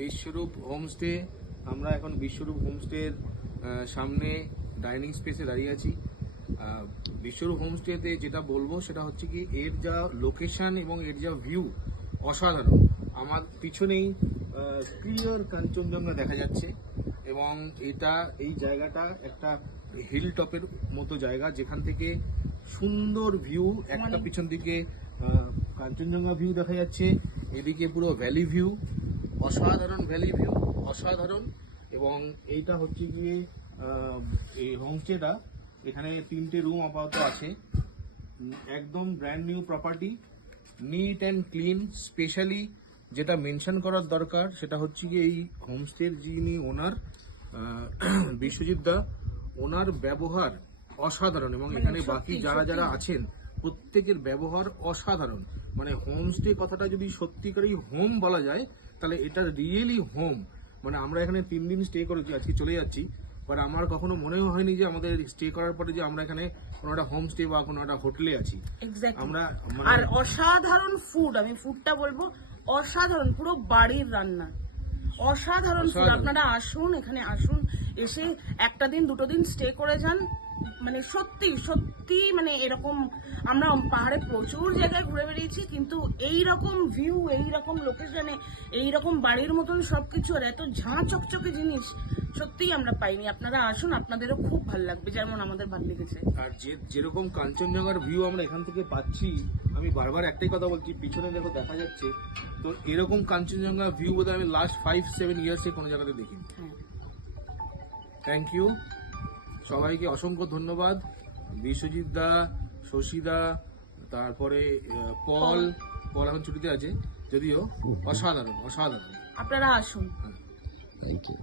বিশ্বরূপ homestay. আমরা এখন বিশ্বরূপ হোমস্টের সামনে ডাইনিং স্পেসে দাঁড়িয়ে আছি। বিশ্বরূপ হোমস্টেতে যেটা বলবো সেটা হচ্ছে কি, এর যা লোকেশন এবং এর যা ভিউ অসাধারণ। আমার পিছনেই ক্লিয়ার কাঞ্চনজঙ্ঘা দেখা যাচ্ছে এবং এই জায়গাটা একটা হিল টপের মতো জায়গা, যেখান থেকে সুন্দর ভিউ, একটা পিছন দিকে কাঞ্চনজঙ্ঘা ভিউ দেখা যাচ্ছে, এদিকে পুরো ভ্যালি ভিউ, অসাধারণ ভ্যালি ভিউ, অসাধারণ। এবং এইটা হচ্ছে গিয়ে এই হোমস্টেটা, এখানে 3টে রুম আপাতত আছে, একদম brand new property, neat and clean. Specially যেটা মেনশন করার দরকার সেটা হচ্ছে গিয়ে এই হোমস্টের যিনি ওনার বিশ্বজিৎ দা, ওনার ব্যবহার অসাধারণ এবং এখানে বাকি যারা যারা আছেন প্রত্যেকের ব্যবহার অসাধারণ। মানে হোমস্টে কথাটা যদি সত্যিকারই হোম বলা যায় তাহলে এটা রিয়েলি হোম। মানে আমরা এখানে 3 দিন স্টে করেছি, আজকে চলে যাচ্ছি, বাট আমার কখনো মনেও হয়নি যে আমাদের স্টে করার পরে যে আমরা এখানে কোনো একটা হোমস্টে বা কোনো একটা হোটেলে আছি। আমরা আর অসাধারণ ফুড, আমি ফুডটা বলবো অসাধারণ, পুরো বাড়ির রান্না, অসাধারণ ফুড। আপনারা আসুন, এখানে আসুন, এসে একটা দিন 2টো দিন স্টে করে যান। মানে সত্যি সত্যি, মানে এরকম আমরা পাহাড়ে প্রচুর জায়গায় ঘুরে বেরিয়েছি, কিন্তু এই রকম ভিউ, এই রকম লোকেশনে, এই রকম বাড়ির মতন সবকিছু, আর এত ঝাঁ চকচকে জিনিস সত্যিই আমরা পাইনি। আপনারা আসুন, আপনাদেরও খুব ভালো লাগবে, যেমন আমাদের ভালো লেগেছে। আর যেরকম কাঞ্চনজঙ্ঘার ভিউ আমরা এখান থেকে পাচ্ছি, আমি বারবার একটাই কথা বলছি, পিছনে দেখো দেখা যাচ্ছে, তো এরকম কাঞ্চনজঙ্ঘা ভিউ বোধহয় আমি লাস্ট 5-7 ইয়ার্সে কোনো জায়গাতে দেখিনি। থ্যাংক ইউ সবাইকে, অসংখ্য ধন্যবাদ। বিশ্বজিৎ দা, শশী দা, তারপরে পল এখন ছুটিতে আছে যদিও। অসাধারণ অসাধারণ। আপনারা আসুন। Thank you.